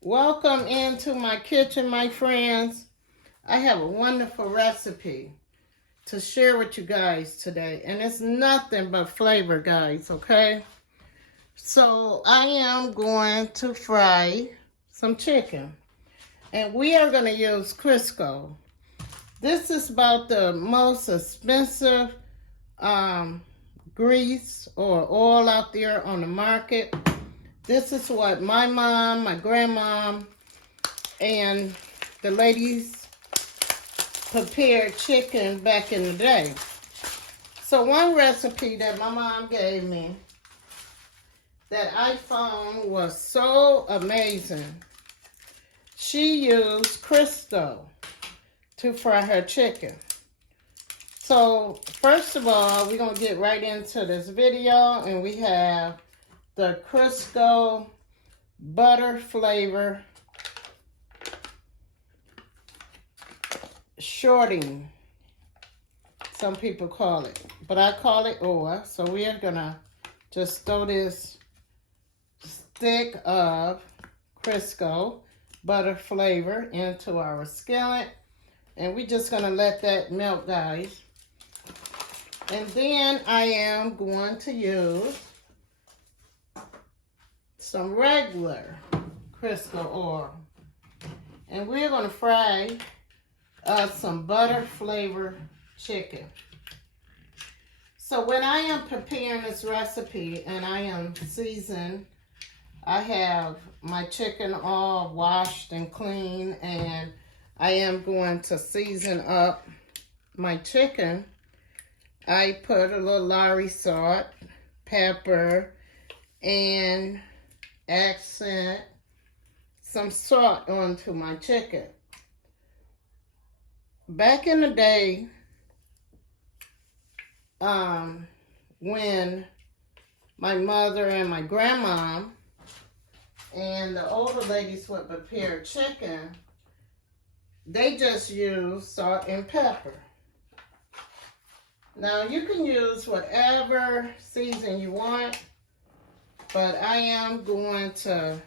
Welcome into my kitchen, my friends. I have a wonderful recipe to share with you guys today, and it's nothing but flavor, guys, okay? So I am going to fry some chicken, and we are going to use Crisco. This is about the most expensive grease or oil out there on the market. This is what my mom, my grandmom, and the ladies prepared chicken back in the day. So one recipe that my mom gave me that I found was so amazing. She used Crisco to fry her chicken. So first of all, we're going to get right into this video, and we have the Crisco butter flavor shortening, some people call it, but I call it oil. So we are gonna just throw this stick of Crisco butter flavor into our skillet, and we're just gonna let that melt, guys. And then I am going to use some regular Crisco oil, and we're going to fry some butter flavored chicken. So when I am preparing this recipe and I am seasoned, I have my chicken all washed and clean, and I am going to season up my chicken. I put a little Lorry salt, pepper, and accent some salt onto my chicken. Back in the day, when my mother and my grandma and the older ladies would prepare chicken, they just used salt and pepper. Now you can use whatever season you want, but I am going to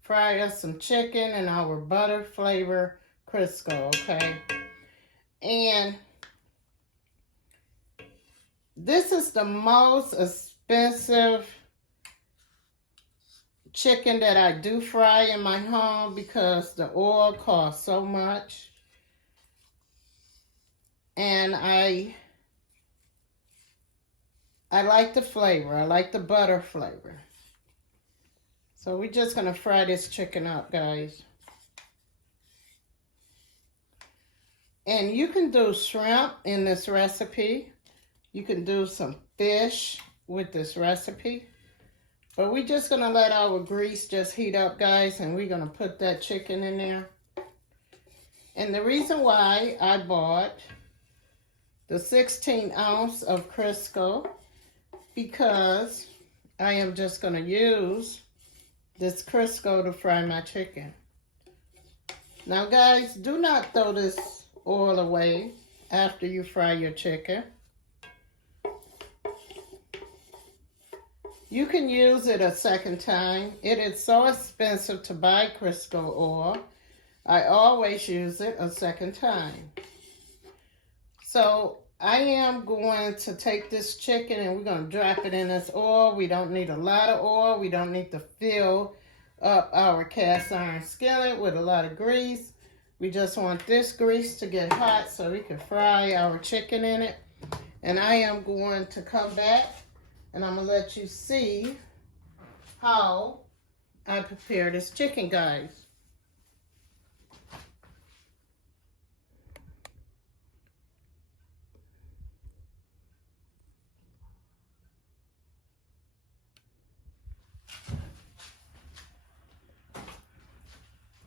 fry us some chicken in our butter flavor Crisco, okay? And this is the most expensive chicken that I do fry in my home because the oil costs so much. And I like the flavor. I like the butter flavor. So we're just going to fry this chicken up, guys. And you can do shrimp in this recipe. You can do some fish with this recipe. But we're just going to let our grease just heat up, guys, and we're going to put that chicken in there. And the reason why I bought the 16 ounce of Crisco, because I am just going to use this Crisco to fry my chicken. Now, guys, do not throw this oil away after you fry your chicken. You can use it a second time. It is so expensive to buy Crisco oil. I always use it a second time. So I am going to take this chicken and we're going to drop it in this oil. We don't need a lot of oil. We don't need to fill up our cast iron skillet with a lot of grease. We just want this grease to get hot so we can fry our chicken in it. And I am going to come back and I'm going to let you see how I prepare this chicken, guys.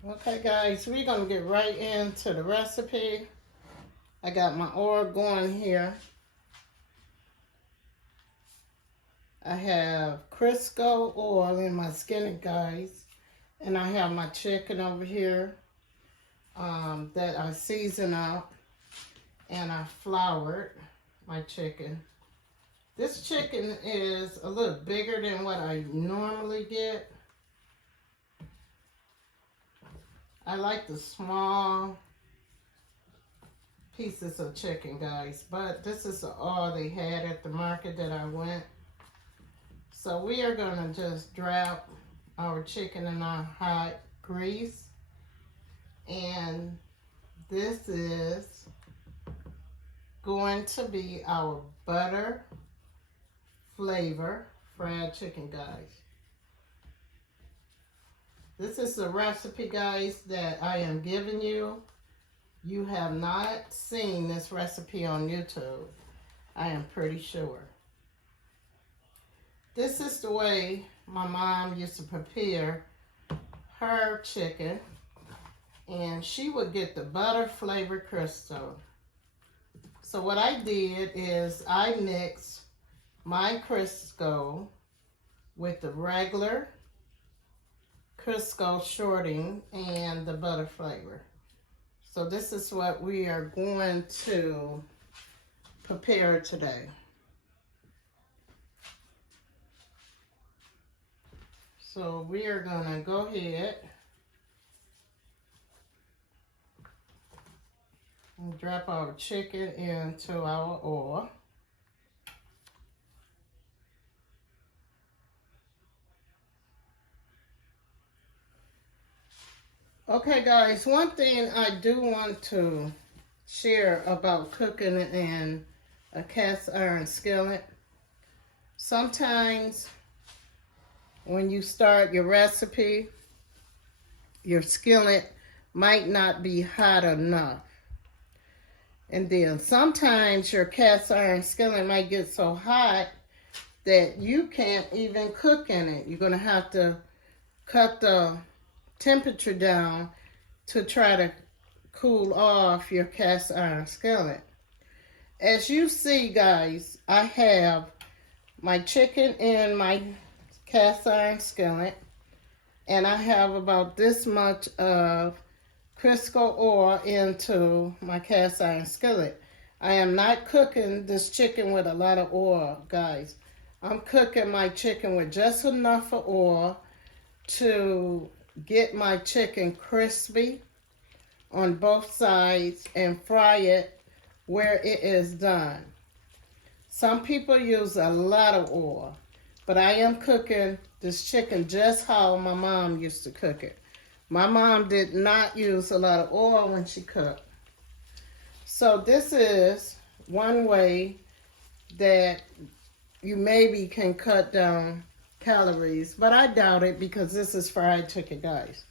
Okay, guys, we're going to get right into the recipe. I got my oil going here. I have Crisco oil in my skillet, guys. And I have my chicken over here that I season up. And I floured my chicken. This chicken is a little bigger than what I normally get. I like the small pieces of chicken, guys, but this is all they had at the market that I went. So we are gonna just drop our chicken in our hot grease, and this is going to be our butter flavor fried chicken, guys. This is the recipe, guys, that I am giving you. You have not seen this recipe on YouTube, I am pretty sure. This is the way my mom used to prepare her chicken, and she would get the butter flavored Crisco. So what I did is I mixed my Crisco with the regular Crisco shortening and the butter flavor. So this is what we are going to prepare today. So we are gonna go ahead and drop our chicken into our oil. Okay, guys, one thing I do want to share about cooking in a cast iron skillet. Sometimes when you start your recipe, your skillet might not be hot enough. And then sometimes your cast iron skillet might get so hot that you can't even cook in it. You're gonna have to cut the temperature down to try to cool off your cast iron skillet. As you see, guys, I have my chicken in my cast iron skillet, and I have about this much of Crisco oil into my cast iron skillet. I am not cooking this chicken with a lot of oil, guys. I'm cooking my chicken with just enough of oil to get my chicken crispy on both sides and fry it where it is done. Some people use a lot of oil, but I am cooking this chicken just how my mom used to cook it. My mom did not use a lot of oil when she cooked. So this is one way that you maybe can cut down calories, but I doubt it because this is fried chicken, guys.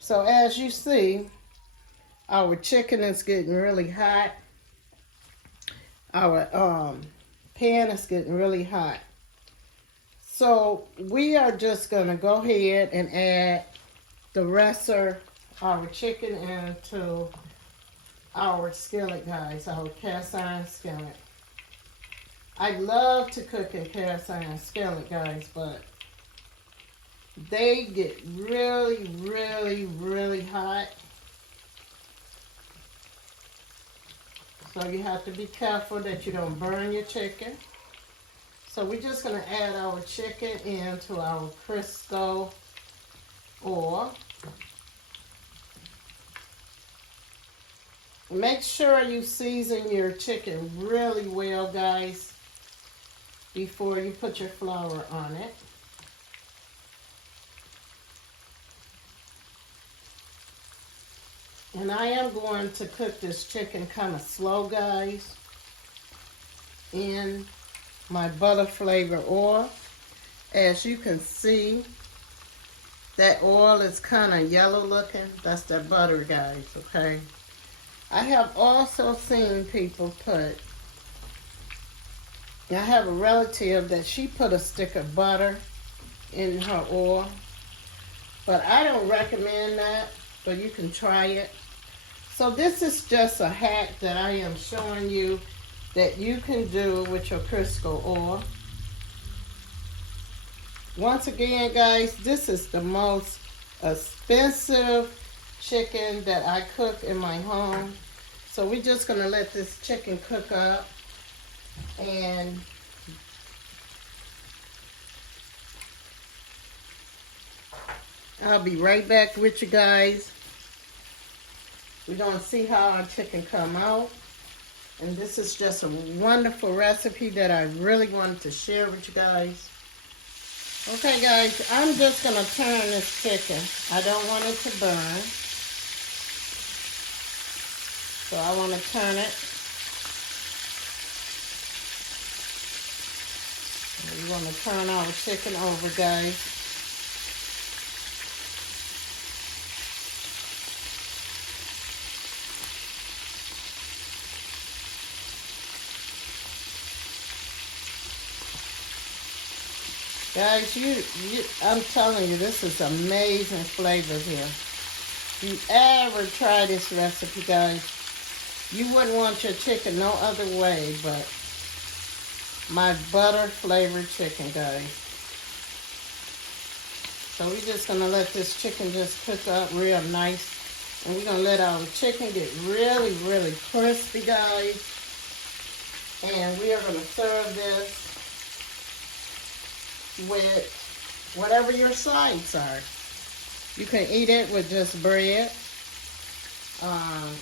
So as you see, our chicken is getting really hot. Our pan is getting really hot. So we are just gonna go ahead and add the rest of our chicken into our skillet, guys, our cast iron skillet. I love to cook in cast iron skillet, guys, but they get really, really, really hot. So you have to be careful that you don't burn your chicken. So we're just going to add our chicken into our Crisco oil. Make sure you season your chicken really well, guys, before you put your flour on it. And I am going to cook this chicken kind of slow, guys, in my butter flavor oil. As you can see, that oil is kind of yellow looking. That's the butter, guys, okay? I have also seen people put, I have a relative that she put a stick of butter in her oil, but I don't recommend that, but you can try it. So this is just a hack that I am showing you that you can do with your Crisco oil. Once again, guys, this is the most expensive chicken that I cook in my home. So we're just gonna let this chicken cook up, and I'll be right back with you guys We're going to see how our chicken come out. And this is just a wonderful recipe that I really wanted to share with you guys. Okay, guys, I'm just going to turn this chicken. I don't want it to burn. So I want to turn it. We want to turn our chicken over, guys. Guys, I'm telling you, this is amazing flavor here. If you ever try this recipe, guys, you wouldn't want your chicken no other way but my butter flavored chicken, guys. So we're just going to let this chicken just cook up real nice. And we're going to let our chicken get really, really crispy, guys. And we are going to serve this with whatever your sides are. You can eat it with just bread.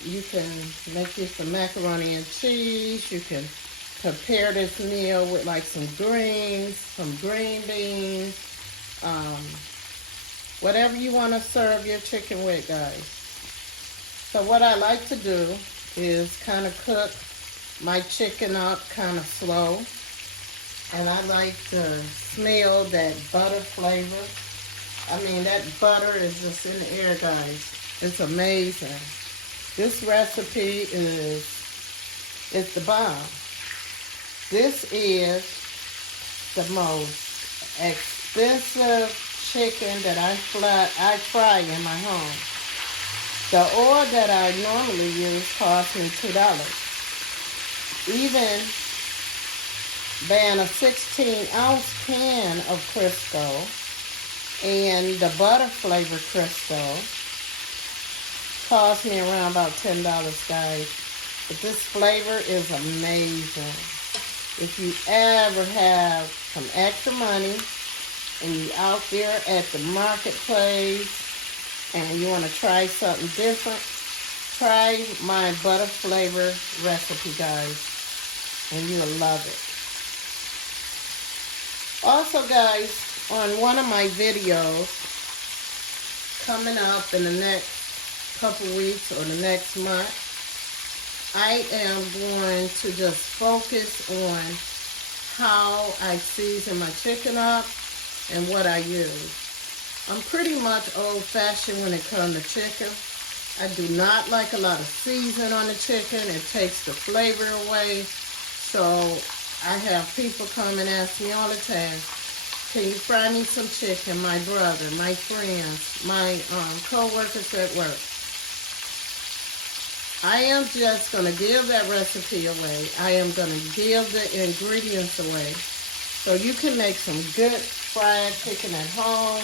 You can make this some macaroni and cheese. You can prepare this meal with like some greens, some green beans, whatever you want to serve your chicken with, guys. So what I like to do is kind of cook my chicken up kind of slow. And I like to smell that butter flavor. I mean, that butter is just in the air, guys. It's amazing. This recipe is the bomb. This is the most expensive chicken that I fry in my home. The oil that I normally use costs me $2. Even buying a 16-ounce can of Crisco and the butter flavor Crisco cost me around about $10, guys. But this flavor is amazing. If you ever have some extra money and you're out there at the marketplace and you want to try something different, try my butter flavor recipe, guys, and you'll love it. Also, guys, on one of my videos coming up in the next couple weeks or the next month, I am going to just focus on how I season my chicken up and what I use. I'm pretty much old-fashioned when it comes to chicken. I do not like a lot of seasoning on the chicken. It takes the flavor away. So I have people come and ask me all the time, can you fry me some chicken? My brother, my friends, my co-workers at work. I am just going to give that recipe away. I am going to give the ingredients away. So you can make some good fried chicken at home.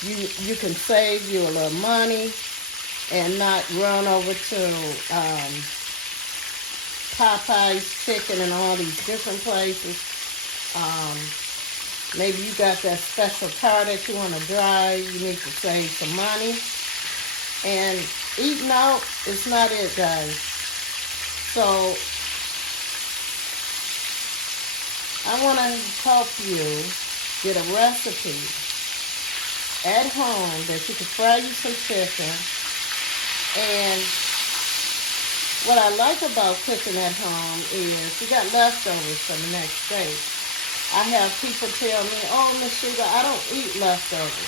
You can save you a little money and not run over to Popeye's chicken and all these different places. Maybe you got that special car that you want to drive. You need to save some money. And eating out is not it, guys. So I want to help you get a recipe at home that you can fry you some chicken. And what I like about cooking at home is you got leftovers for the next day. I have people tell me, oh, Miss Sugar, I don't eat leftovers.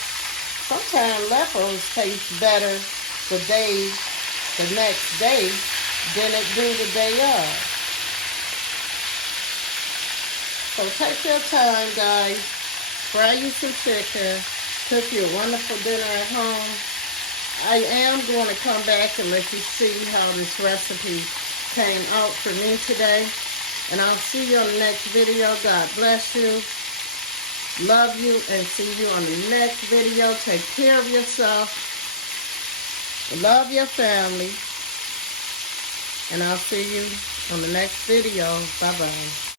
Sometimes leftovers taste better the next day than it do the day of. So take your time, guys. Fry you some chicken. Cook you a wonderful dinner at home. I am going to come back and let you see how this recipe came out for me today. And I'll see you on the next video. God bless you. Love you and see you on the next video. Take care of yourself. Love your family. And I'll see you on the next video. Bye-bye.